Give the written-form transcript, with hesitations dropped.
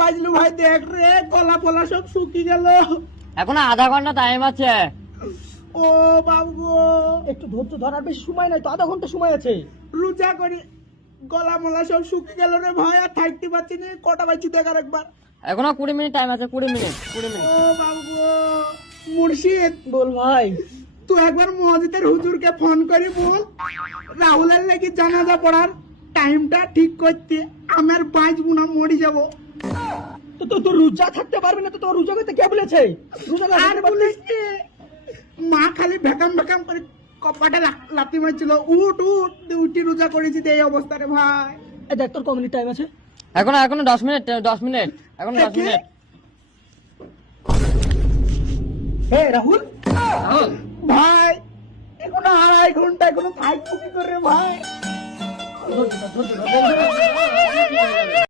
বাজলো ভাই, দেখ রে গলা ফলা সব শুকিয়ে গেল। এখন আধা ঘন্টা টাইম আছে। ও বাবু গো, একটু ধৈর্য ধরার বেশি সময় নাই তো, আধা ঘন্টা সময় আছে। রোজা করি গলা মলা সব শুকিয়ে গেল রে ভাই, আর থাকতে পারছি না। কটা বাজছে দেখ আর একবার। এখনো 20 মিনিট টাইম আছে, 20 মিনিট। ও বাবু গো, মুর্শিদ বল ভাই। তুই একবার মসজিদের হুজুরকে ফোন করে বল রাহুলের লাগি জানাজা পড়ার টাইমটা ঠিক করতে। আমার বাঁচবো না, মরে যাবো। তো তুই রোজা থাকতে পারবি না? তো তোর রোজা করতে কে বলেছে? রোজা আর থাকতে পারবি? বলিস কি, মা খালি ভেকাম ভেকাম করে কপাটা লাথি মারছিল, উঠ উঠ, উঠি রোজা করেছি এই অবস্থা রে ভাই। এই দেখ তোর কত মিনিট টাইম আছে? এখনো 10 মিনিট, 10 মিনিট, এখন 10 মিনিট। হে রাহুল, ভাই এখনো 2.5 ঘন্টা, এখনো খাইছো কি করে ভাই? ধৈর্য ধর, ধৈর্য ধর।